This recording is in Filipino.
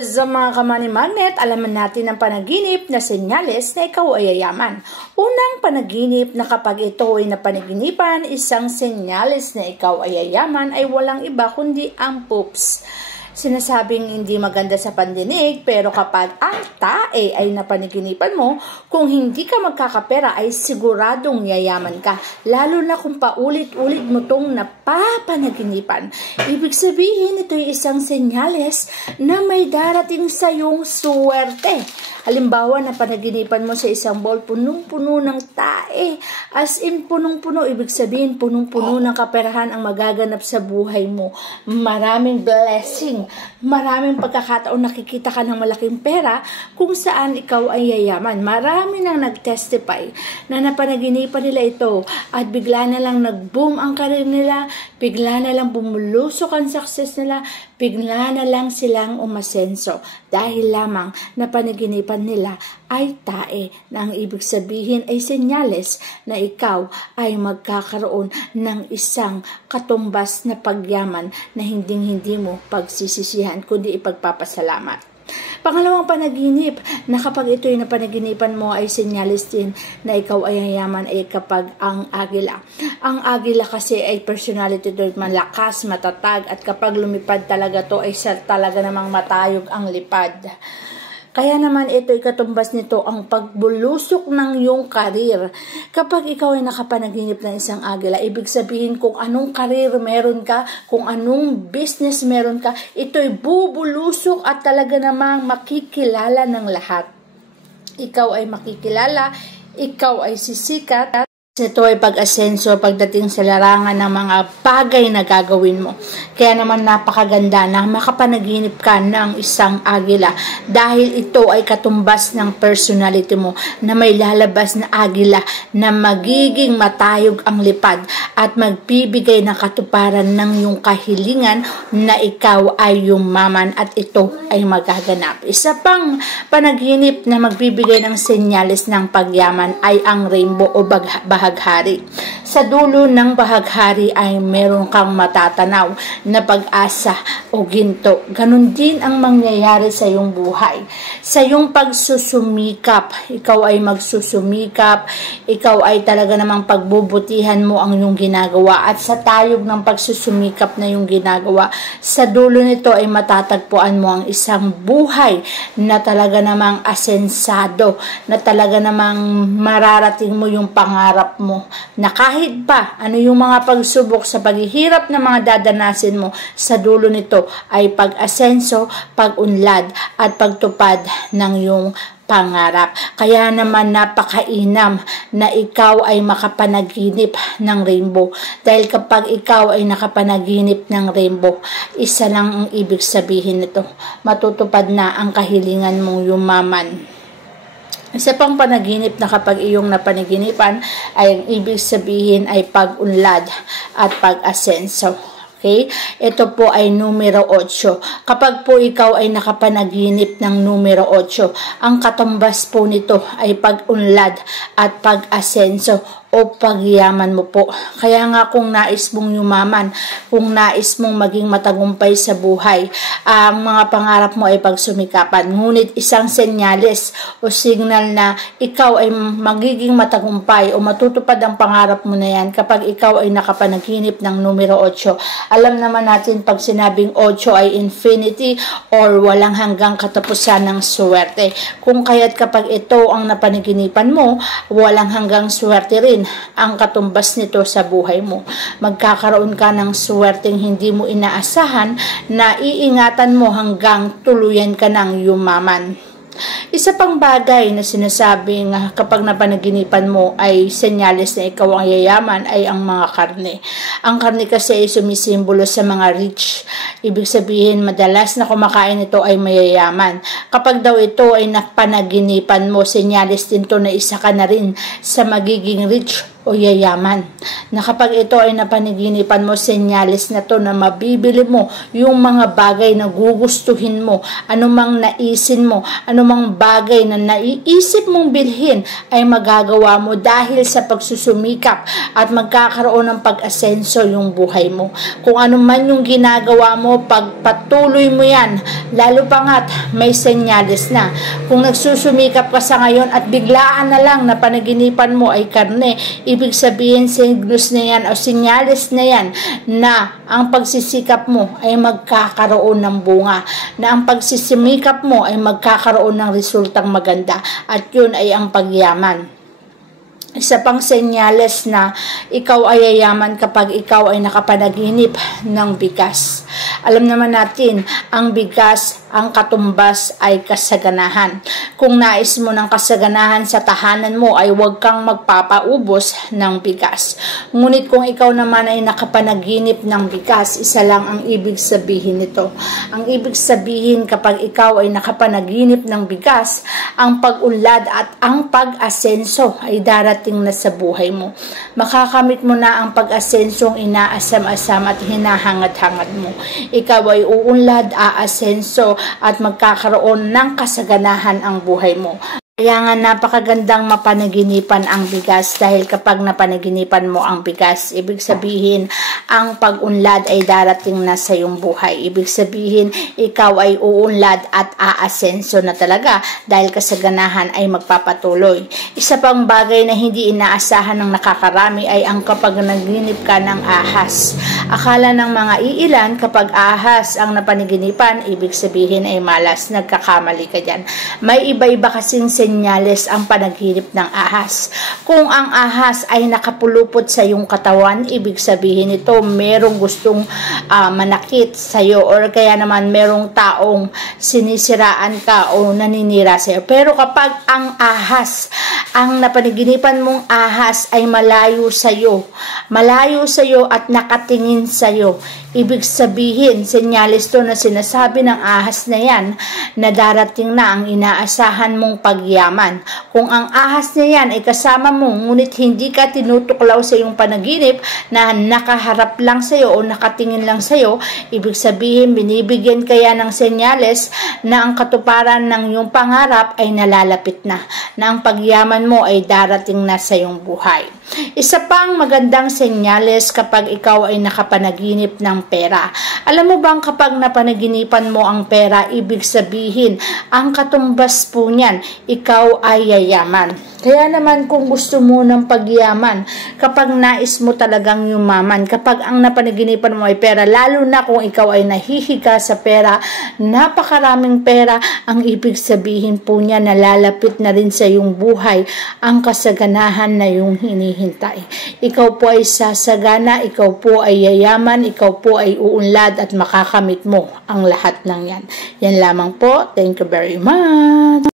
Sa mga kamani magnet, alaman natin ang panaginip na senyales na ikaw ay yayaman. Unang panaginip na kapag ito ay napanaginipan, isang senyales na ikaw ay yayaman ay walang iba kundi ang poops. Sinasabing hindi maganda sa pandinig, pero kapag ang tae ay napanaginipan mo, kung hindi ka magkakapera ay siguradong yayaman ka. Lalo na kung paulit-ulit mo itong napapanaginipan. Ibig sabihin, ito ay isang senyales na may darating sa iyong swerte. Halimbawa, napanaginipan mo sa isang bowl, punong-puno ng tae. As in, punong-puno. Ibig sabihin, punong-puno ng kaperahan ang magaganap sa buhay mo. Maraming blessing. Maraming pagkakataon nakikita ka ng malaking pera kung saan ikaw ay yayaman. Marami nang nag-testify na napanaginipan nila ito at bigla na lang nag-boom ang karir nila, bigla na lang bumulusok ang success nila, bigla na lang silang umasenso dahil lamang napanaginipan nila ay tae na ang ibig sabihin ay senyales na ikaw ay magkakaroon ng isang katumbas na pagyaman na hindi mo pagsisisihan kundi ipagpapasalamat. Pangalawang panaginip na kapag ito yung napanaginipan mo ay senyales din na ikaw ay yayaman ay kapag ang agila. Ang agila kasi ay personality to, malakas, matatag, at kapag lumipad talaga to ay talaga namang matayog ang lipad. Kaya naman ito ay katumbas nito ang pagbulusok ng iyong karir. Kapag ikaw ay nakapanaginip ng isang agila, ibig sabihin kung anong karir meron ka, kung anong business meron ka, ito ay bubulusok at talaga namang makikilala ng lahat. Ikaw ay makikilala, ikaw ay sisikat. Ito ay pag-asenso pagdating sa larangan ng mga bagay na gagawin mo. Kaya naman napakaganda na makapanaginip ka ng isang agila dahil ito ay katumbas ng personality mo na may lalabas na agila na magiging matayog ang lipad at magbibigay ng katuparan ng iyong kahilingan na ikaw ay yumaman at ito ay magaganap. Isa pang panaginip na magbibigay ng senyales ng pagyaman ay ang rainbow o bahaghari. Sa dulo ng bahaghari ay meron kang matatanaw na pag-asa o ginto. Ganon din ang mangyayari sa iyong buhay. Sa iyong pagsusumikap, ikaw ay magsusumikap, ikaw ay talaga namang pagbubutihan mo ang iyong ginagawa at sa tayog ng pagsusumikap na iyong ginagawa, sa dulo nito ay matatagpuan mo ang isang buhay na talaga namang asensado, na talaga namang mararating mo yung pangarap mo, na kahit pa ano yung mga pagsubok sa paghihirap na mga dadanasin mo, sa dulo nito ay pag-asenso, pag-unlad at pagtupad ng iyong pangarap. Kaya naman napakainam na ikaw ay makapanaginip ng rainbow. Dahil kapag ikaw ay nakapanaginip ng rainbow, isa lang ang ibig sabihin nito. Matutupad na ang kahilingan mong yumaman. Isa pang panaginip na kapag iyong napanaginipan ay ang ibig sabihin ay pag-unlad at pag-asenso. Okay? Ito po ay numero 8. Kapag po ikaw ay nakapanaginip ng numero 8, ang katumbas po nito ay pag-unlad at pag-asenso o pagyaman mo po. Kaya nga kung nais mong yumaman, kung nais mong maging matagumpay sa buhay, ang mga pangarap mo ay pagsumikapan. Ngunit isang senyales o signal na ikaw ay magiging matagumpay o matutupad ang pangarap mo na yan kapag ikaw ay nakapanaginip ng numero 8. Alam naman natin pag sinabing 8 ay infinity or walang hanggang katapusan ng swerte. Kung kaya't kapag ito ang napanaginipan mo, walang hanggang swerte rin ang katumbas nito sa buhay mo. Magkakaroon ka ng swerteng hindi mo inaasahan na iingatan mo hanggang tuluyan ka ng yumaman. Isa pang bagay na sinasabing kapag napanaginipan mo ay senyales na ikaw ang yayaman ay ang mga karne. Ang karne kasi ay sumisimbolo sa mga rich. Ibig sabihin, madalas na kumakain ito ay mayayaman. Kapag daw ito ay napanaginipan mo, senyales din to na isa ka na rin sa magiging rich o yayaman. Na kapag ito ay napanaginipan mo, senyales na to na mabibili mo yung mga bagay na gugustuhin mo, anumang naisin mo, anumang bagay na naiisip mong bilhin ay magagawa mo dahil sa pagsusumikap at magkakaroon ng pag-asenso yung buhay mo. Kung ano man yung ginagawa mo, pagpatuloy mo yan, lalo pa nga't may senyales na. Kung nagsusumikap ka sa ngayon at biglaan na lang na panaginipan mo ay karne, ibig sabihin signos na yan o senyales na yan na ang pagsisikap mo ay magkakaroon ng bunga, na ang pagsisimikap mo ay magkakaroon ng resultang maganda, at yun ay ang pagyaman. Isa pang senyales na ikaw ay yayaman kapag ikaw ay nakapanaginip ng bigas. Alam naman natin, ang bigas, ang katumbas ay kasaganahan. Kung nais mo ng kasaganahan sa tahanan mo ay huwag kang magpapaubos ng bigas. Ngunit kung ikaw naman ay nakapanaginip ng bigas, isa lang ang ibig sabihin nito. Ang ibig sabihin kapag ikaw ay nakapanaginip ng bigas, ang pag-unlad at ang pag-asenso ay darating na sa buhay mo. Makakamit mo na ang pag-asensong inaasam-asam at hinahangad-hangad mo. Ikaw ay uunlad, aasenso at magkakaroon ng kasaganahan ang buhay mo. Kaya nga napakagandang mapanaginipan ang bigas, dahil kapag napanaginipan mo ang bigas, ibig sabihin ang pag-unlad ay darating na sa iyong buhay. Ibig sabihin ikaw ay uunlad at aasenso na talaga dahil kasaganahan ay magpapatuloy. Isa pang bagay na hindi inaasahan ng nakakarami ay ang kapag naginip ka ng ahas. Akala ng mga iilan kapag ahas ang napanaginipan, ibig sabihin ay malas. Nagkakamali ka dyan. May iba-iba kasing senyales ang panaginip ng ahas. Kung ang ahas ay nakapulupot sa iyong katawan, ibig sabihin ito merong gustong manakit sa iyo, or kaya naman merong taong sinisiraan ka o naninira sa iyo. Pero kapag ang ahas, ang napanaginipan mong ahas ay malayo sa iyo at nakatingin sa iyo, ibig sabihin, senyales to na sinasabi ng ahas na yan na darating na ang inaasahan mong pagyaman. Kung ang ahas na yan ay kasama mo, ngunit hindi ka tinutuklaw sa iyong panaginip na nakaharap lang sa iyo o nakatingin lang sa iyo, ibig sabihin, binibigyan kaya ng senyales na ang katuparan ng iyong pangarap ay nalalapit na ang pagyaman mo ay darating na sa iyong buhay. Isa pang magandang senyales kapag ikaw ay nakapanaginip ng pera. Alam mo bang kapag napanaginipan mo ang pera, ibig sabihin, ang katumbas po niyan, ikaw ay yayaman. Kaya naman kung gusto mo ng pagyaman, kapag nais mo talagang yumaman, kapag ang napanaginipan mo ay pera, lalo na kung ikaw ay nahihiga sa pera, napakaraming pera, ang ibig sabihin po niya nalalapit na rin sa iyong buhay ang kasaganahan na iyong hinihintay. Ikaw po ay sasagana, ikaw po ay yayaman, ikaw po ay uunlad at makakamit mo ang lahat ng yan. Yan lamang po. Thank you very much.